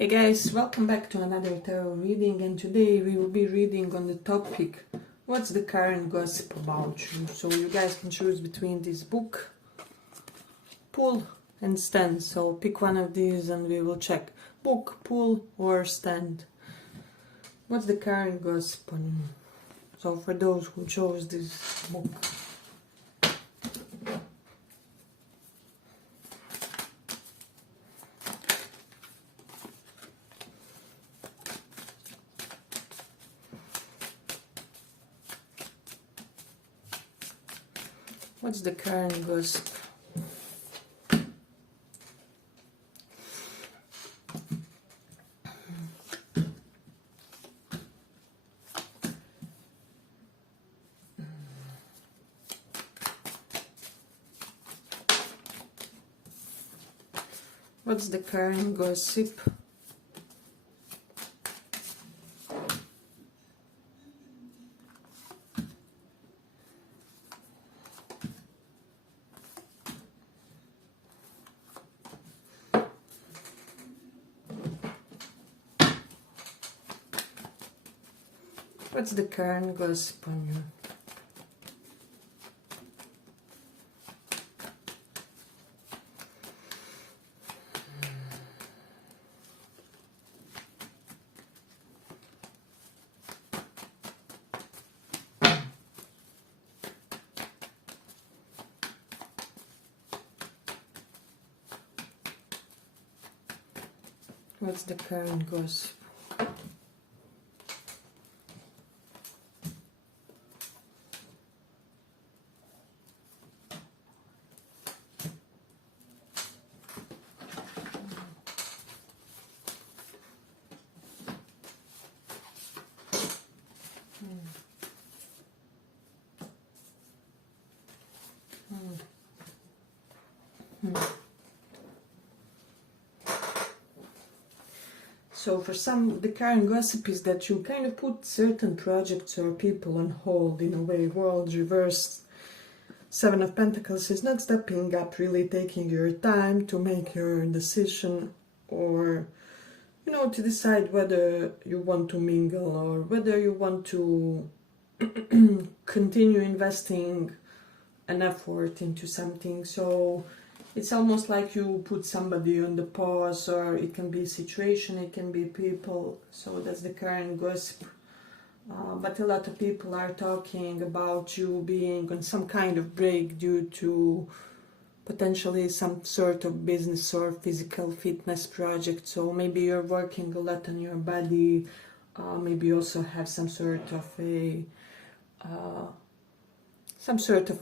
Hey guys, welcome back to another tarot reading, and today we will be reading on the topic what's the current gossip about you. So you guys can choose between this book, pull and stand. So pick one of these and we will check book, pull or stand. What's the current gossip on you? So for those who chose this book. What's the current gossip? What's the current gossip? What's the current gossip on you? What's the current gossip? So for some, the current gossip is that you kind of put certain projects or people on hold in a way. World reversed. Seven of Pentacles is not stepping up, really taking your time to make your decision, or to decide whether you want to mingle or whether you want to continue investing an effort into something. So it's almost like you put somebody on the pause, or it can be a situation, it can be people. So that's the current gossip. But a lot of people are talking about you being on some kind of break due to potentially some sort of business or physical fitness project. So maybe you're working a lot on your body, maybe you also have some sort of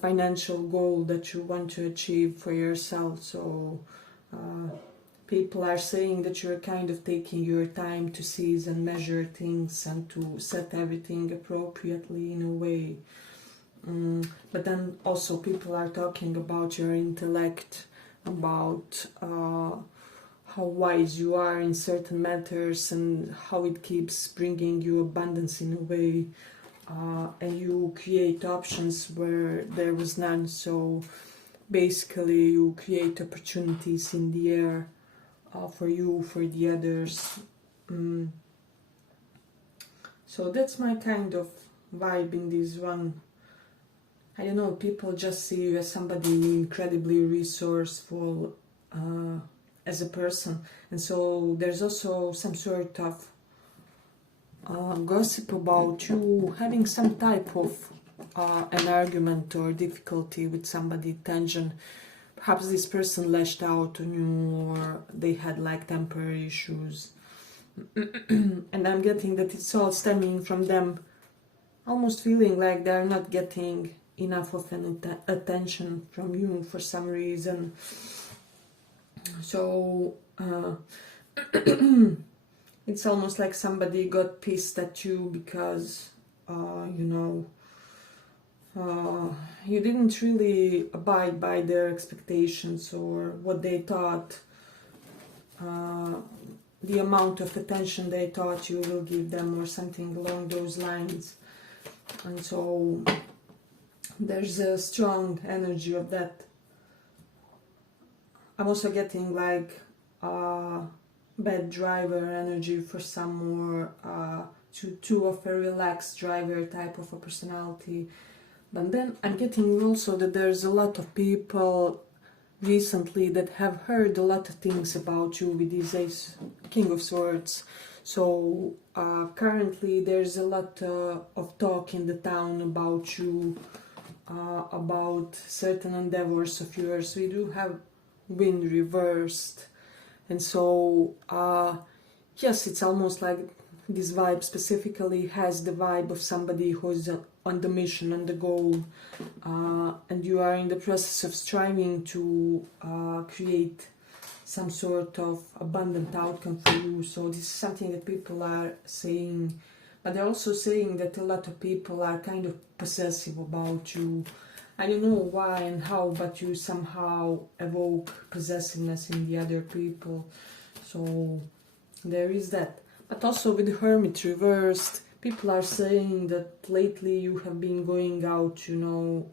financial goal that you want to achieve for yourself. So people are saying that you're kind of taking your time to seize and measure things and to set everything appropriately in a way. But then also people are talking about your intellect, about how wise you are in certain matters and how it keeps bringing you abundance in a way. And you create options where there was none. So basically you create opportunities in the air for you, for the others. So that's my kind of vibe in this one. I don't know, people just see you as somebody incredibly resourceful as a person. And so there's also some sort of gossip about you having some type of an argument or difficulty with somebody, tension. Perhaps this person lashed out on you, or they had like temporary issues. And I'm getting that it's all stemming from them almost feeling like they're not getting enough of an attention from you for some reason. So it's almost like somebody got pissed at you because you didn't really abide by their expectations or what they thought, the amount of attention they thought you will give them, or something along those lines. And so there's a strong energy of that. I'm also getting like bad driver energy, for some more too of a relaxed driver type of a personality. But then I'm getting also that there's a lot of people recently that have heard a lot of things about you with this Ace, King of Swords. So currently there's a lot of talk in the town about you, about certain endeavors of yours. We do have wind reversed, and so yes, it's almost like this vibe specifically has the vibe of somebody who's on the mission, on the goal, and you are in the process of striving to create some sort of abundant outcome for you. So this is something that people are saying, but they're also saying that a lot of people are kind of possessive about you. I don't know why and how, but you somehow evoke possessiveness in the other people. So there is that. But also with the Hermit reversed, people are saying that lately you have been going out, you know,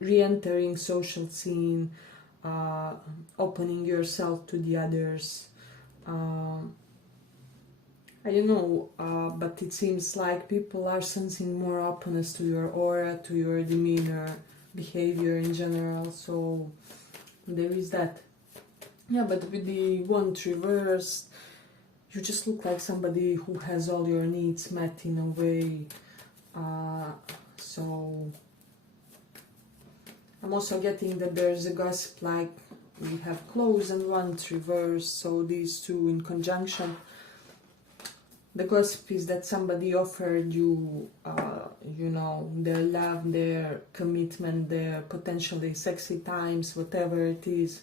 re-entering social scene, opening yourself to the others. I don't know, but it seems like people are sensing more openness to your aura, to your demeanor, behavior in general. So there is that. Yeah, but with the Wand reversed, you just look like somebody who has all your needs met in a way. So I'm also getting that there's a gossip, like we have close and Wand reversed, so these two in conjunction. The gossip is that somebody offered you, you know, their love, their commitment, their potentially sexy times, whatever it is,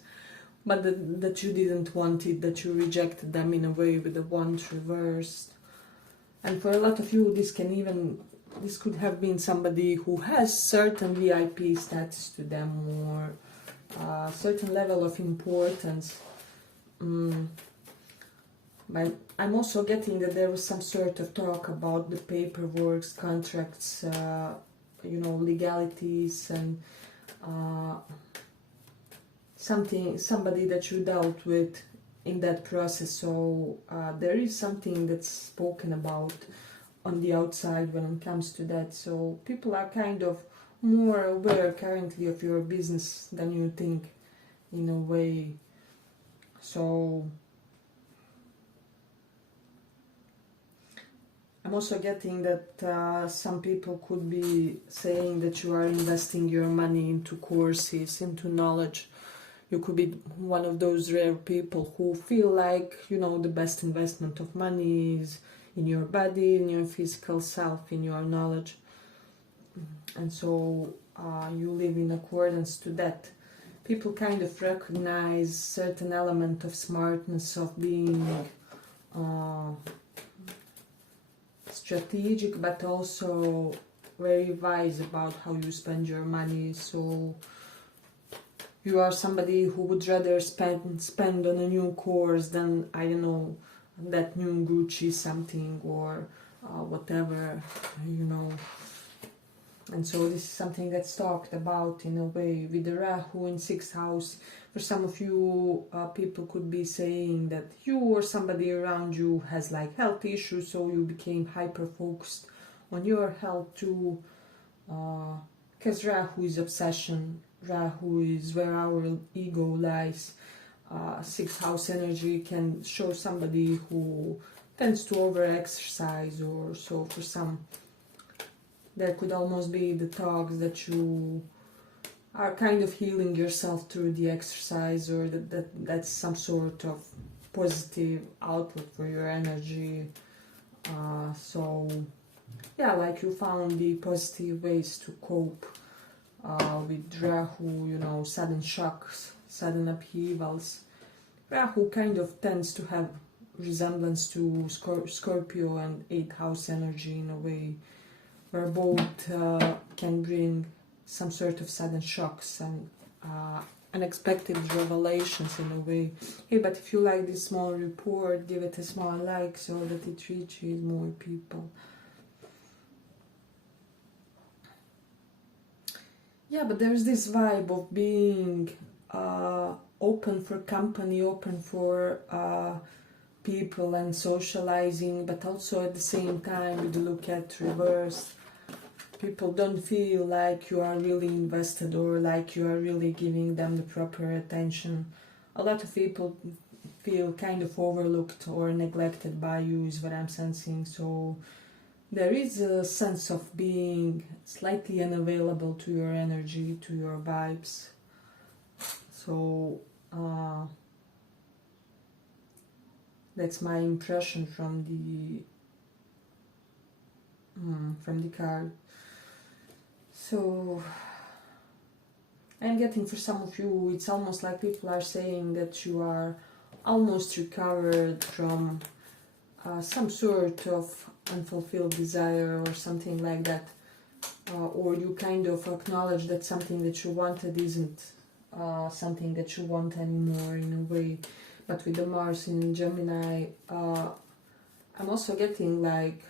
but that you didn't want it, that you rejected them in a way with the Wand reversed. And for a lot of you, this could have been somebody who has certain VIP status to them, or certain level of importance. But I'm also getting that there was some sort of talk about the paperwork, contracts, you know, legalities, and somebody that you dealt with in that process. So there is something that's spoken about on the outside when it comes to that. So people are kind of more aware currently of your business than you think, in a way. So I'm also getting that some people could be saying that you are investing your money into courses, into knowledge. You could be one of those rare people who feel like, you know, the best investment of money is in your body, in your physical self, in your knowledge. And so you live in accordance to that. People kind of recognize certain element of smartness, of being strategic, but also very wise about how you spend your money. So you are somebody who would rather spend on a new course than, I don't know, that new Gucci something, or whatever, you know. And so this is something that's talked about in a way with the Rahu in 6th house. For some of you, people could be saying that you or somebody around you has like health issues, so you became hyper focused on your health too. Because Rahu is obsession. Rahu is where our ego lies. 6th house energy can show somebody who tends to over-exercise, or so for some. There could almost be the talks that you are kind of healing yourself through the exercise, or that's some sort of positive outlet for your energy. So, yeah, like you found the positive ways to cope with Rahu, you know, sudden shocks, sudden upheavals. Rahu kind of tends to have resemblance to Scorpio and 8th house energy in a way, where both can bring some sort of sudden shocks and unexpected revelations in a way. Hey, but if you like this small report, give it a small like so that it reaches more people. Yeah, but there's this vibe of being open for company, open for people and socializing, but also at the same time with the look at reverse, people don't feel like you are really invested or like you are really giving them the proper attention. A lot of people feel kind of overlooked or neglected by you is what I'm sensing. So there is a sense of being slightly unavailable to your energy, to your vibes. So that's my impression from the card. So I'm getting, for some of you, it's almost like people are saying that you are almost recovered from some sort of unfulfilled desire or something like that, or you kind of acknowledge that something that you wanted isn't something that you want anymore in a way. But with the Mars in Gemini, I'm also getting like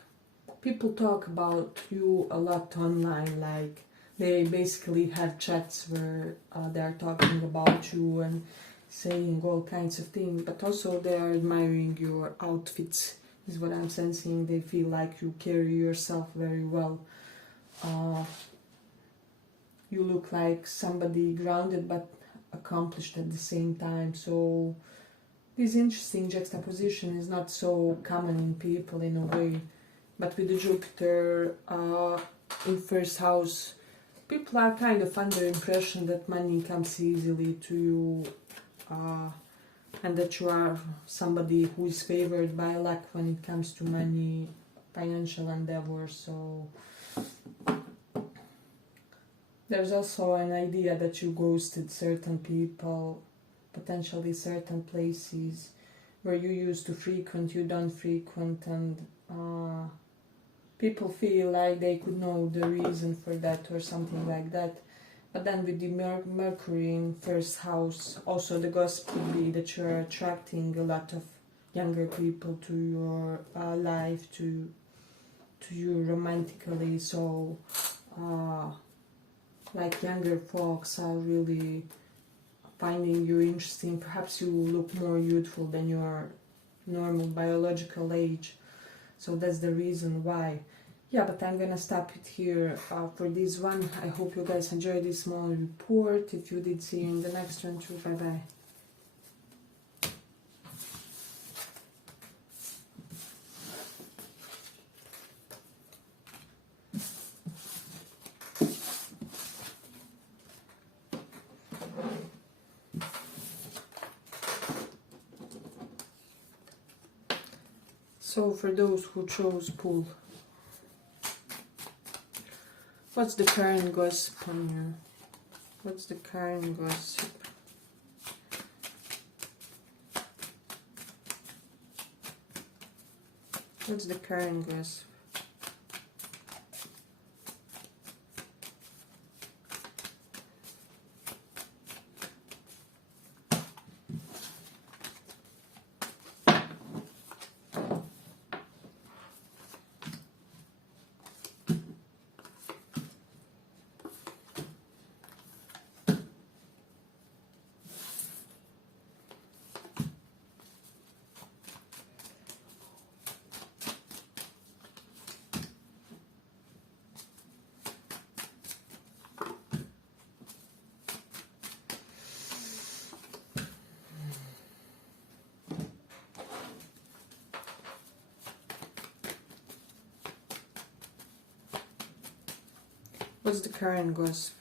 people talk about you a lot online, like they basically have chats where they're talking about you and saying all kinds of things, but also they are admiring your outfits, is what I'm sensing. They feel like you carry yourself very well. You look like somebody grounded but accomplished at the same time. So this interesting juxtaposition is not so common in people in a way. But with the Jupiter in first house, people are kind of under impression that money comes easily to you, and that you are somebody who is favored by luck when it comes to money, financial endeavors. So there's also an idea that you ghosted certain people, potentially certain places where you used to frequent, you don't frequent, and people feel like they could know the reason for that or something like that. But then with the Mercury in first house, also the gossip could be that you're attracting a lot of younger people to your life, to you romantically. So like younger folks are really finding you interesting. Perhaps you look more youthful than your normal biological age. So that's the reason why. Yeah, but I'm gonna stop it here for this one. I hope you guys enjoyed this small report. If you did, see you in the next one too. Bye bye. So for those who chose pool, what's the current gossip on you? What's the current gossip? What's the current gossip? What's the current gossip?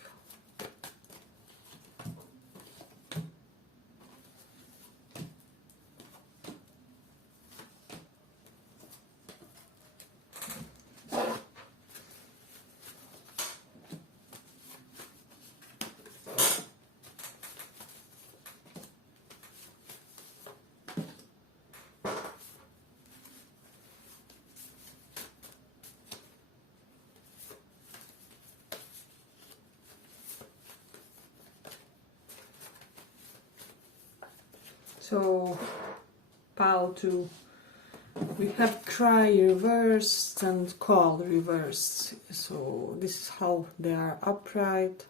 So, pile 2, we have cry reversed and call reversed. So this is how they are upright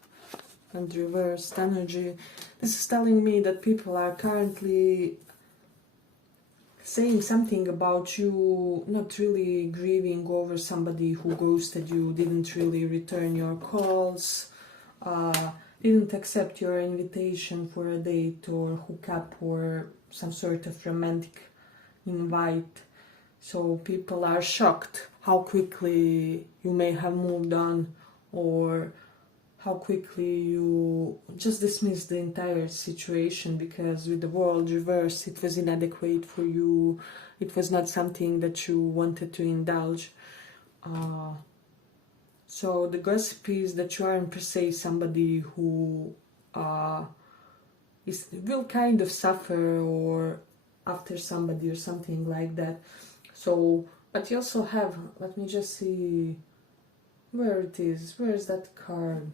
and reversed energy. This is telling me that people are currently saying something about you not really grieving over somebody who ghosted you, didn't really return your calls, didn't accept your invitation for a date or hookup or some sort of romantic invite. So people are shocked how quickly you may have moved on, or how quickly you just dismiss the entire situation, because with the world reversed, it was inadequate for you, it was not something that you wanted to indulge. So the gossip is that you aren't per se somebody who will kind of suffer or after somebody or something like that. So, but you also have, let me just see where it is, where is that card?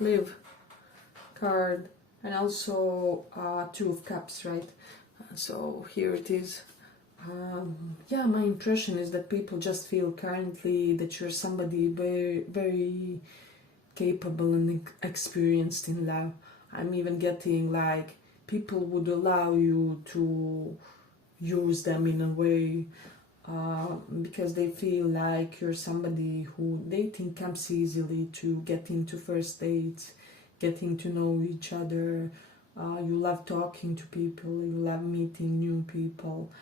Live card, and also Two of Cups, right? So here it is. Yeah, my impression is that people just feel currently that you're somebody very, very capable and experienced in love. I'm even getting like people would allow you to use them in a way, because they feel like you're somebody who dating comes easily, to get into first dates, getting to know each other. You love talking to people, you love meeting new people.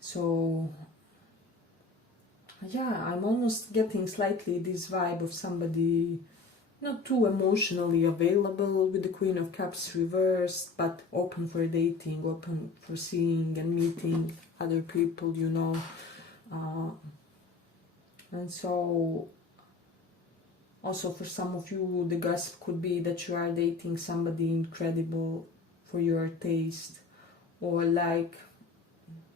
So yeah, I'm almost getting slightly this vibe of somebody not too emotionally available with the Queen of Cups reversed, but open for dating, open for seeing and meeting other people, you know. And so also for some of you, the gossip could be that you are dating somebody incredible for your taste, or like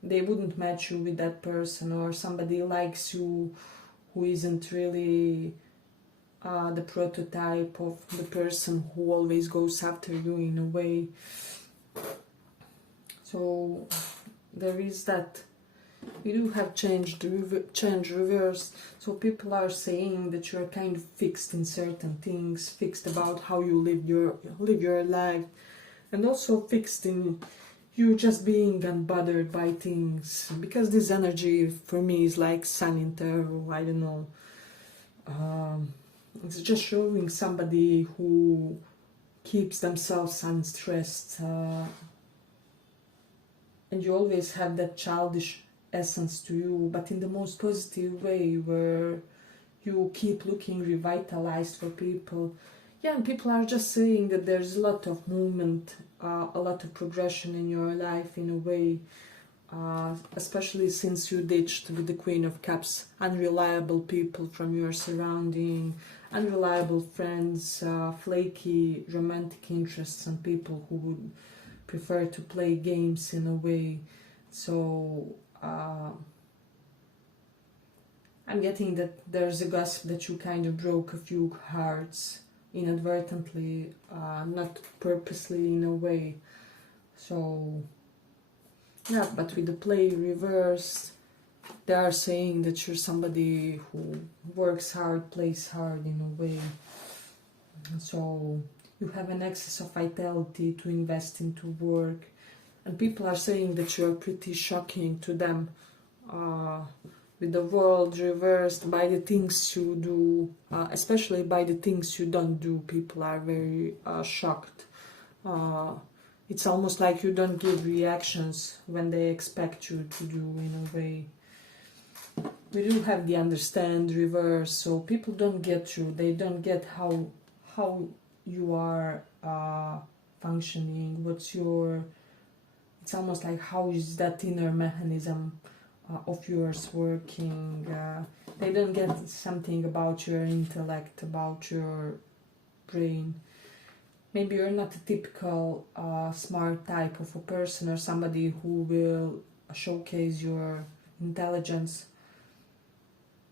they wouldn't match you with that person, or somebody likes you who isn't really the prototype of the person who always goes after you in a way. So there is that. We do have change reversed. So people are saying that you're kind of fixed in certain things, fixed about how you live your life, and also fixed in you just being unbothered by things, because this energy for me is like sun in tarot. I don't know. It's just showing somebody who keeps themselves unstressed, and you always have that childish essence to you, but in the most positive way, where you keep looking revitalized for people. Yeah, and people are just saying that there's a lot of movement, a lot of progression in your life in a way, especially since you ditched with the Queen of Cups unreliable people from your surrounding, unreliable friends, flaky romantic interests, and people who would prefer to play games in a way. So I'm getting that there's a gossip that you kind of broke a few hearts inadvertently, not purposely in a way. So yeah, but with the play reversed, they are saying that you're somebody who works hard, plays hard in a way. So you have an excess of vitality to invest into work, and people are saying that you're pretty shocking to them, with the world reversed. By the things you do, especially by the things you don't do, people are very shocked. It's almost like you don't give reactions when they expect you to do, in a way. We do have the understand reverse, so people don't get you. They don't get how you are functioning. What's your... It's almost like, how is that inner mechanism of yours working? They don't get something about your intellect, about your brain. Maybe you're not a typical smart type of a person, or somebody who will showcase your intelligence,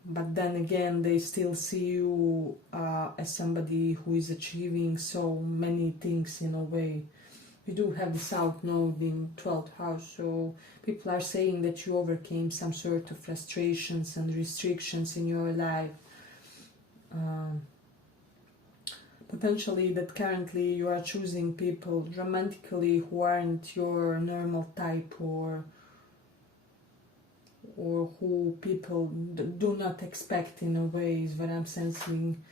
but then again they still see you as somebody who is achieving so many things in a way. We do have the South Node in 12th house, so people are saying that you overcame some sort of frustrations and restrictions in your life. potentially that currently you are choosing people romantically who aren't your normal type, or who people do not expect, in a way, is what I'm sensing.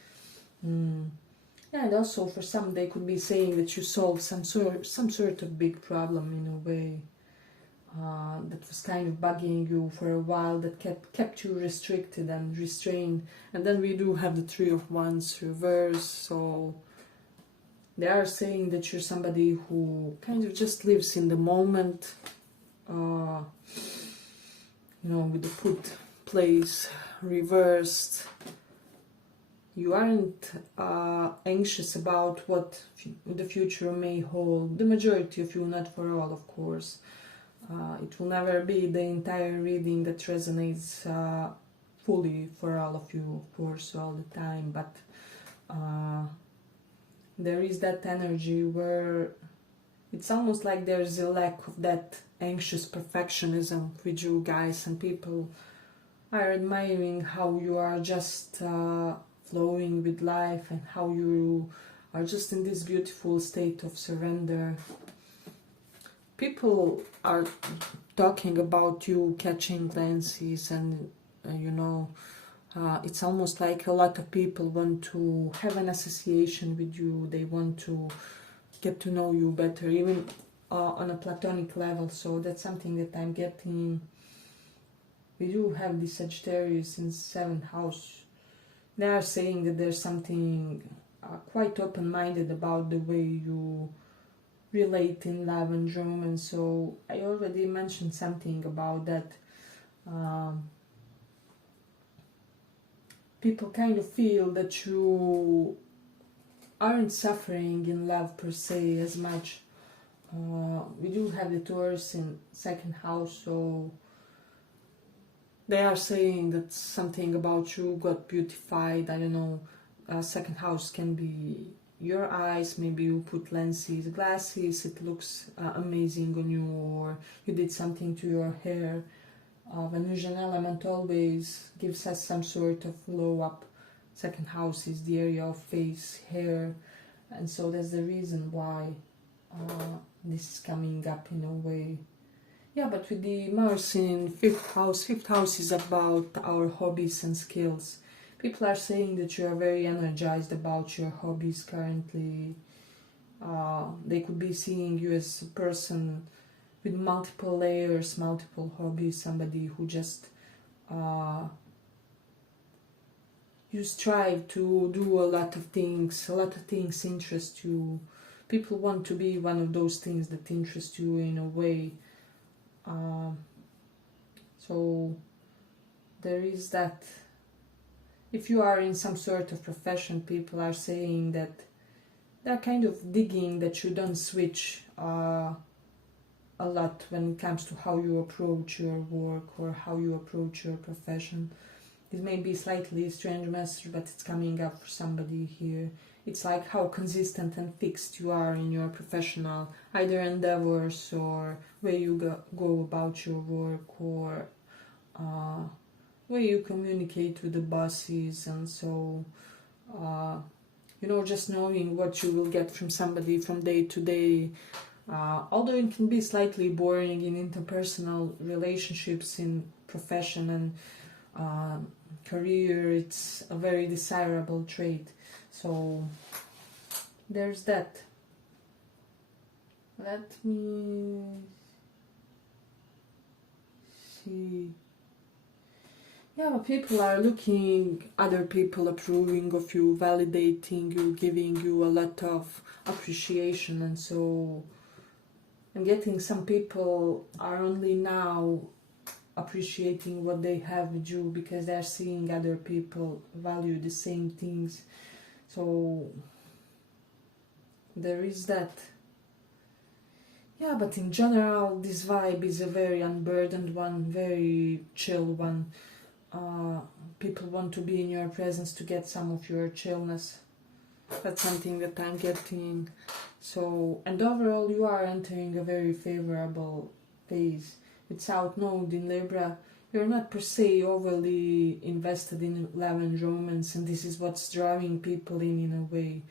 Yeah, and also for some they could be saying that you solved some sort of big problem, in a way, that was kind of bugging you for a while, that kept you restricted and restrained. And then we do have the Three of Wands reverse, so they are saying that you're somebody who kind of just lives in the moment, with the put place reversed. You aren't anxious about what the future may hold. The majority of you, not for all, of course. It will never be the entire reading that resonates fully for all of you, of course, all the time, but there is that energy where it's almost like there's a lack of that anxious perfectionism with you guys, and people are admiring how you are just flowing with life, and how you are just in this beautiful state of surrender. People are talking about you catching glances, and it's almost like a lot of people want to have an association with you. They want to get to know you better, even on a platonic level. So that's something that I'm getting. We do have the Sagittarius in 7th house. They are saying that there's something quite open-minded about the way you relate in love and romance. So I already mentioned something about that. People kind of feel that you aren't suffering in love per se as much. We do have the Taurus in 2nd house, so they are saying that something about you got beautified. I don't know, 2nd house can be your eyes, maybe you put lenses, glasses, it looks amazing on you, or you did something to your hair. Venusian element always gives us some sort of glow up. 2nd house is the area of face, hair, and so that's the reason why this is coming up in a way. Yeah, but with the Mars in 5th house is about our hobbies and skills. People are saying that you are very energized about your hobbies currently. They could be seeing you as a person with multiple layers, multiple hobbies, somebody who just you strive to do a lot of things interest you. People want to be one of those things that interest you in a way. So there is that. If you are in some sort of profession, people are saying that they're kind of digging that you don't switch a lot when it comes to how you approach your work or how you approach your profession. This may be slightly strange message, but it's coming up for somebody here. It's like how consistent and fixed you are in your professional either endeavors, or where you go about your work, or where you communicate with the bosses. And so just knowing what you will get from somebody from day to day, although it can be slightly boring in interpersonal relationships, in profession and career, it's a very desirable trait. So there's that. Let me see. Yeah, people are looking, other people approving of you, validating you, giving you a lot of appreciation. And so I'm getting some people are only now appreciating what they have with you because they're seeing other people value the same things. So there is that. Yeah, but in general, this vibe is a very unburdened one, very chill one. People want to be in your presence to get some of your chillness. That's something that I'm getting. So, and overall, you are entering a very favorable phase. With South Node in Libra, you're not per se overly invested in love and romance, and this is what's drawing people in a way.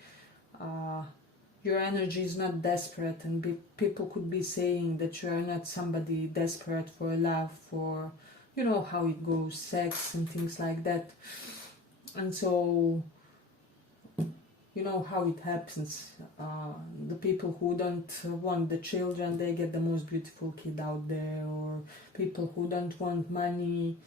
your energy is not desperate, and people could be saying that you are not somebody desperate for love, for, you know how it goes, sex and things like that. And so, you know how it happens. The people who don't want the children, they get the most beautiful kid out there, or people who don't want money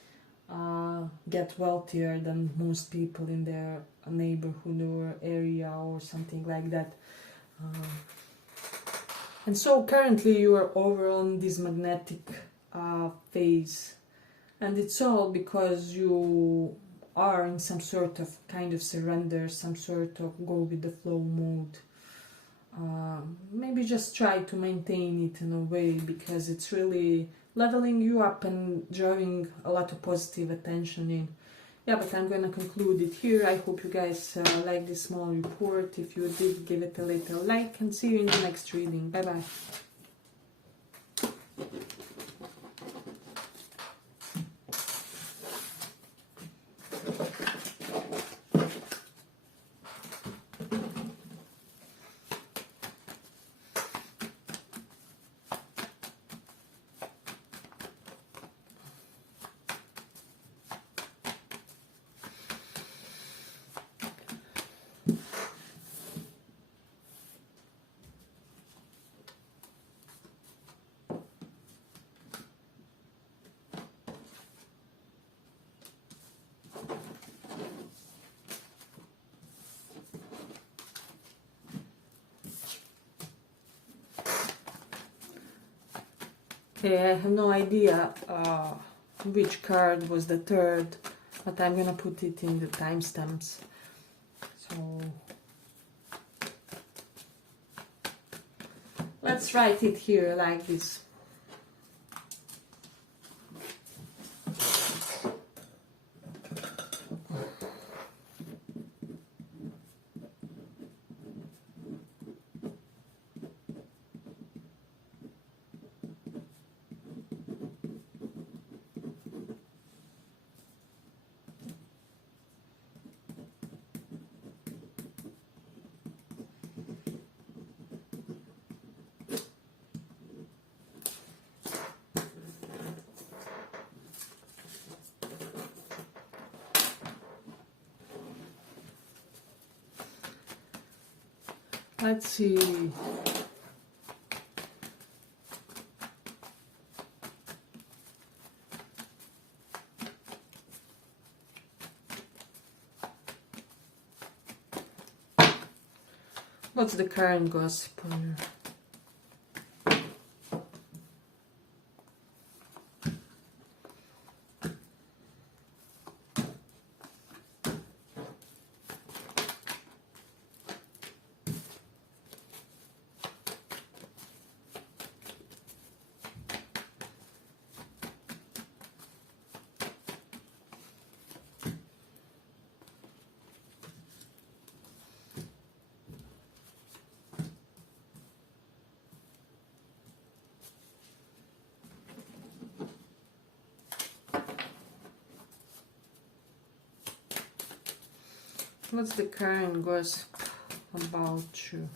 get wealthier than most people in their neighborhood or area or something like that. And so currently you are over on this magnetic phase, and it's all because you are in some sort of kind of surrender, some sort of go with the flow mode. Maybe just try to maintain it in a way, because it's really leveling you up and drawing a lot of positive attention in. Yeah, but I'm gonna conclude it here. I hope you guys like this small report. If you did, give it a little like, and see you in the next reading. Bye bye. Okay, I have no idea which card was the third, but I'm gonna put it in the timestamps. So let's write it here like this. Let's see. What's the current gossip on you? What's the current gossip about you?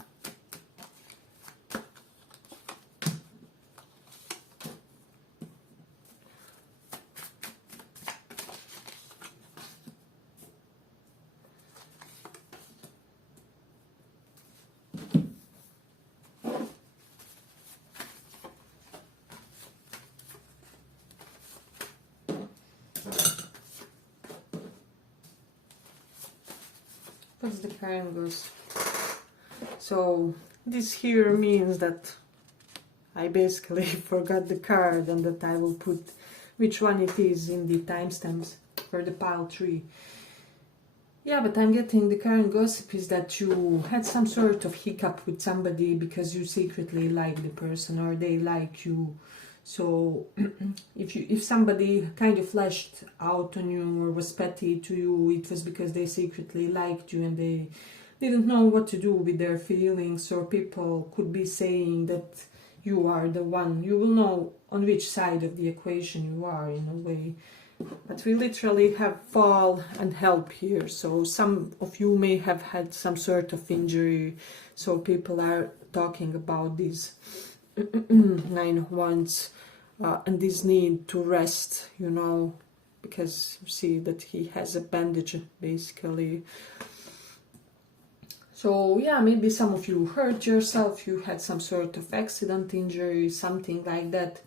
What's the current gossip? So this here means that I basically forgot the card, and that I will put which one it is in the timestamps for the pile 3. Yeah, but I'm getting the current gossip is that you had some sort of hiccup with somebody because you secretly like the person, or they like you. So if somebody kind of flashed out on you or was petty to you, it was because they secretly liked you and they didn't know what to do with their feelings, or people could be saying that you are the one. You will know on which side of the equation you are, in a way. but we literally have fall and help here. So some of you may have had some sort of injury, so people are talking about these Nine of Wands and this need to rest, you know, because you see that he has a bandage basically. So yeah, maybe some of you hurt yourself, you had some sort of accident, injury, something like that,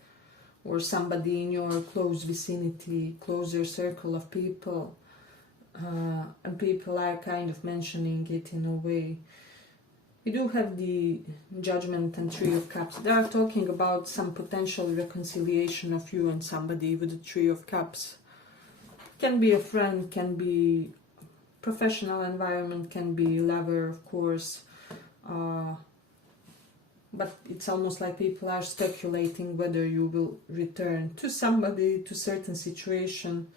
or somebody in your close vicinity, closer circle of people, and people are kind of mentioning it in a way. We do have the Judgment and Three of Cups. They are talking about some potential reconciliation of you and somebody with the Three of Cups. Can be a friend, can be professional environment, can be lover, of course. But it's almost like people are speculating whether you will return to somebody, to certain situation.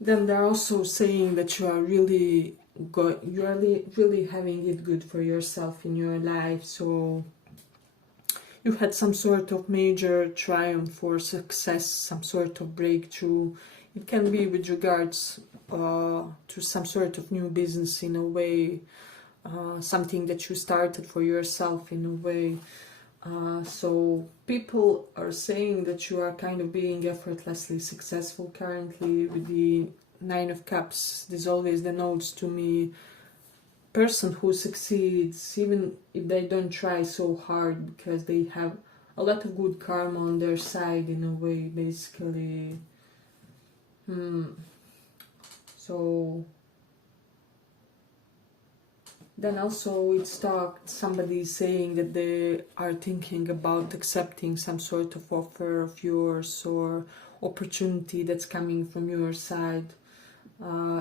Then they're also saying that you are really really having it good for yourself in your life. So you had some sort of major triumph or success, some sort of breakthrough. It can be with regards to some sort of new business in a way, something that you started for yourself in a way. So people are saying that you are kind of being effortlessly successful currently with the Nine of Cups. This always denotes to me person who succeeds even if they don't try so hard, because they have a lot of good karma on their side in a way, basically. So then also it's talked, somebody saying that they are thinking about accepting some sort of offer of yours or opportunity that's coming from your side.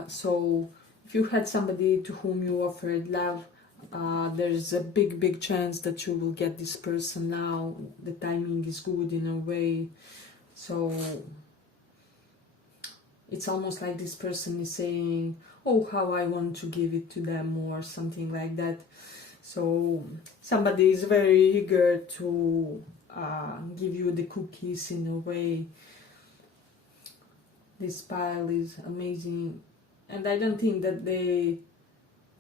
So if you had somebody to whom you offered love, there's a big chance that you will get this person now. The timing is good in a way. So it's almost like this person is saying, oh, how I want to give it to them, or something like that. So somebody is very eager to give you the cookies in a way. This pile is amazing, and I don't think that they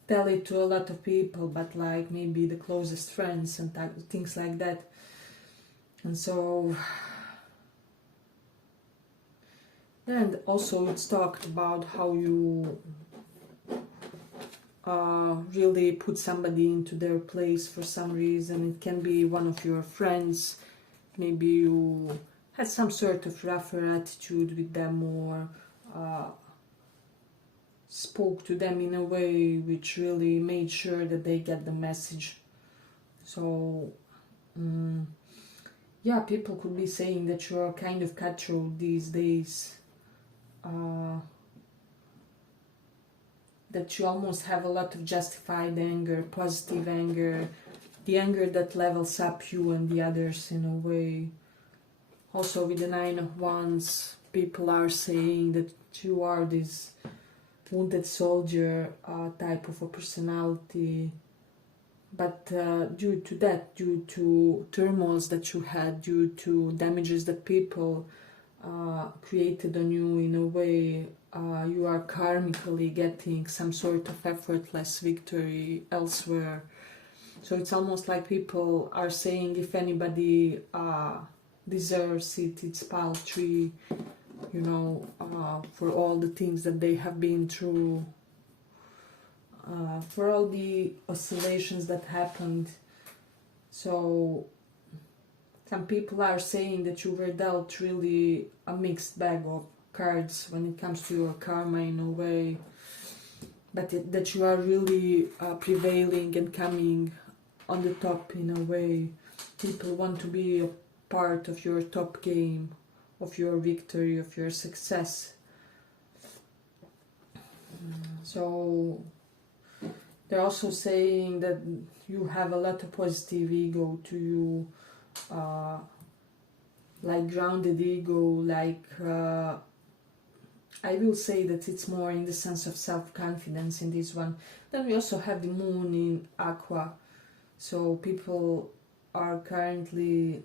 tell it to a lot of people, but like maybe the closest friends and things like that. And so, and also it's talked about how you really put somebody into their place for some reason. It can be one of your friends, maybe you had some sort of rougher attitude with them, or spoke to them in a way which really made sure that they get the message. So yeah, people could be saying that you are kind of cutthroat these days, that you almost have a lot of justified anger, positive anger, the anger that levels up you and the others in a way. Also with the Nine of Wands, people are saying that you are this wounded soldier type of a personality, but due to that, due to turmoils that you had, due to damages that people created on you in a way, you are karmically getting some sort of effortless victory elsewhere. So it's almost like people are saying, if anybody deserves it, it's pile 3, you know, for all the things that they have been through, for all the oscillations that happened. So some people are saying that you were dealt really a mixed bag of cards when it comes to your karma in a way, but that you are really prevailing and coming on the top in a way. People want to be a part of your top game, of your victory, of your success. So they're also saying that you have a lot of positive ego to you, like grounded ego, like I will say that it's more in the sense of self-confidence in this one. Then we also have the moon in Aqua, so people are currently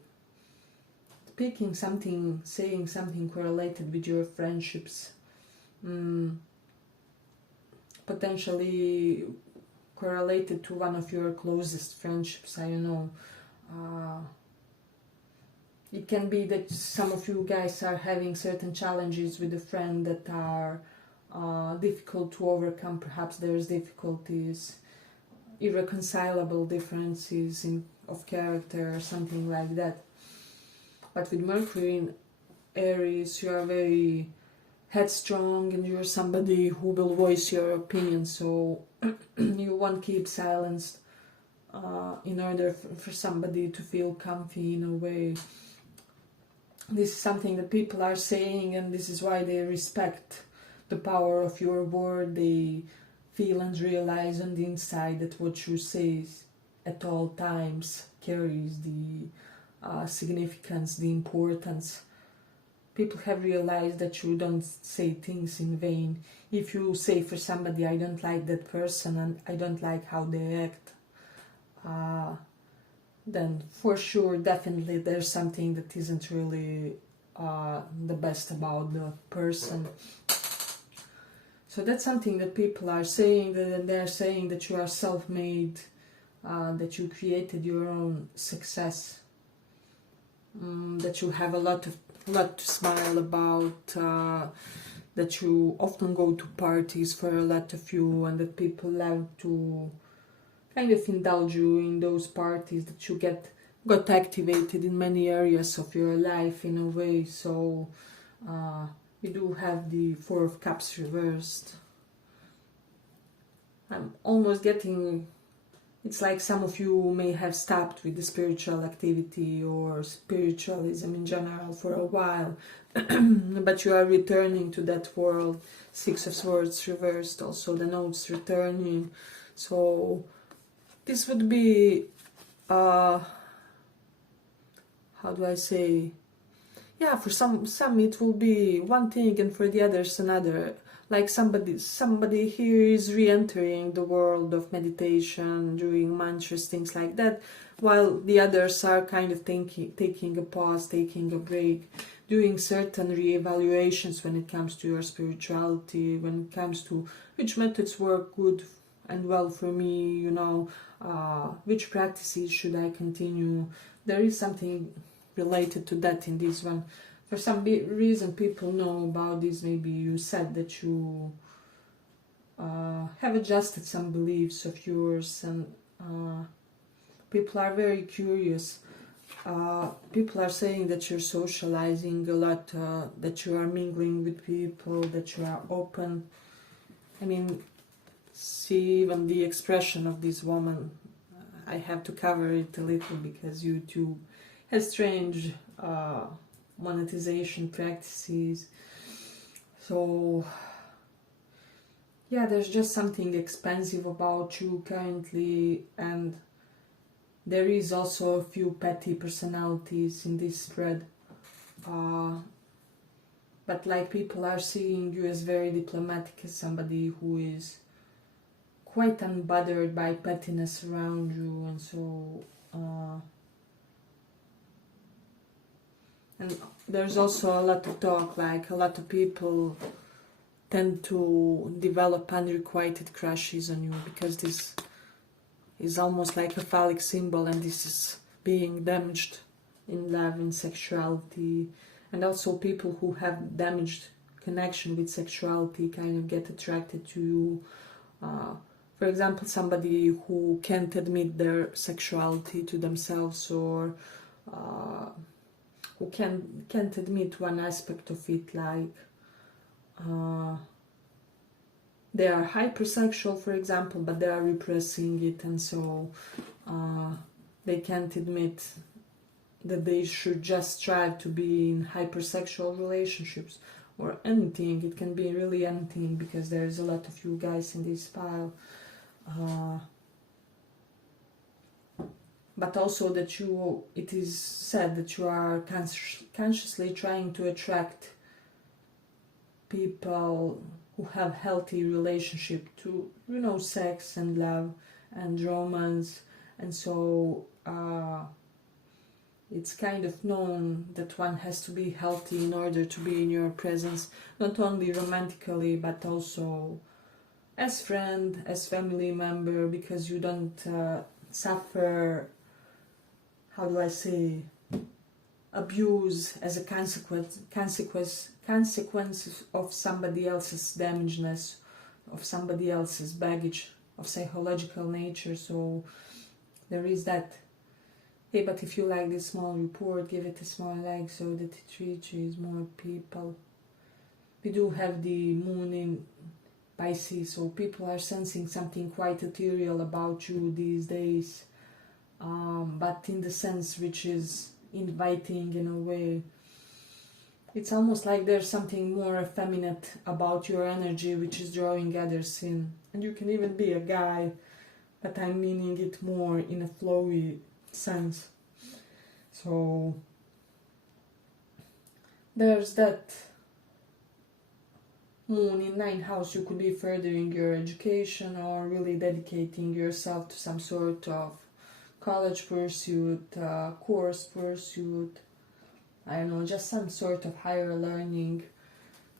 speaking something, saying something correlated with your friendships, potentially correlated to one of your closest friendships. I don't know. It can be that some of you guys are having certain challenges with a friend that are difficult to overcome. Perhaps there's difficulties, irreconcilable differences of character or something like that. But with Mercury in Aries, you are very headstrong and you're somebody who will voice your opinion, so you won't keep silence in order for somebody to feel comfy in a way. This is something that people are saying, and this is why they respect the power of your word. They feel and realize on the inside that what you say at all times carries the significance, the importance. People have realized that you don't say things in vain. If you say for somebody, I don't like that person and I don't like how they act, then for sure, definitely there's something that isn't really the best about the person. So that's something that people are saying, that they're saying that you are self-made, that you created your own success, that you have a lot to smile about, that you often go to parties for a lot of you, and that people love to kind of indulge you in those parties, that you got activated in many areas of your life in a way. So we do have the Four of Cups reversed. I'm almost getting, it's like some of you may have stopped with the spiritual activity or spiritualism in general for a while, but you are returning to that world. Six of Swords reversed, also the notes returning. So this would be, how do I say, yeah, for some it will be one thing and for the others another. Like somebody here is re-entering the world of meditation, doing mantras, things like that, while the others are kind of taking a pause, taking a break, doing certain re-evaluations when it comes to your spirituality, when it comes to which methods work good and well for me, you know, which practices should I continue. There is something related to that in this one. For some reason people know about this. Maybe you said that you have adjusted some beliefs of yours, and people are very curious. People are saying that you're socializing a lot, that you are mingling with people, that you are open. I mean, see even the expression of this woman. I have to cover it a little because YouTube has strange monetization practices. So yeah, there's just something expensive about you currently, and there is also a few petty personalities in this spread, but like people are seeing you as very diplomatic, as somebody who is quite unbothered by pettiness around you. And so and there's also a lot of talk, like a lot of people tend to develop unrequited crushes on you, because this is almost like a phallic symbol, and this is being damaged in love and sexuality. And also people who have damaged connection with sexuality kind of get attracted to you. For example, somebody who can't admit their sexuality to themselves, or who can't admit one aspect of it, like they are hypersexual, for example, but they are repressing it, and so they can't admit that they should just strive to be in hypersexual relationships or anything. It can be really anything, because there is a lot of you guys in this pile. But also that it is said that you are consciously trying to attract people who have healthy relationship to, you know, sex and love and romance. And so It's kind of known that one has to be healthy in order to be in your presence, not only romantically but also as friend, as family member, because you don't suffer, how do I say, abuse as a consequence of somebody else's damageness, of somebody else's baggage of psychological nature. So there is that. Hey, but if you like this small report, give it a small like so that it reaches more people. We do have the moon in Pisces, so people are sensing something quite ethereal about you these days, but in the sense which is inviting in a way. It's almost like there's something more effeminate about your energy which is drawing others in. And you can even be a guy, but I'm meaning it more in a flowy sense. So there's that moon in 9th house. You could be furthering your education or really dedicating yourself to some sort of college pursuit, course pursuit, I don't know, just some sort of higher learning.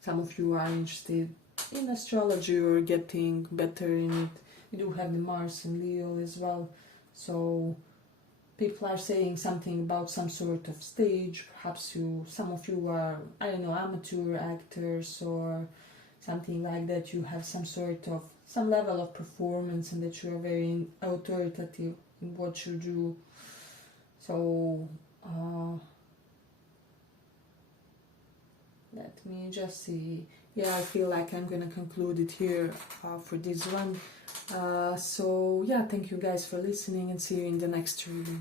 Some of you are interested in astrology or getting better in it. You do have the Mars and Leo as well, so people are saying something about some sort of stage. Perhaps some of you are, I don't know, amateur actors or something like that. You have some level of performance and that you are very authoritative in what you do. So let me just see. Yeah, I feel like I'm gonna conclude it here for this one. So yeah, thank you guys for listening and see you in the next reading.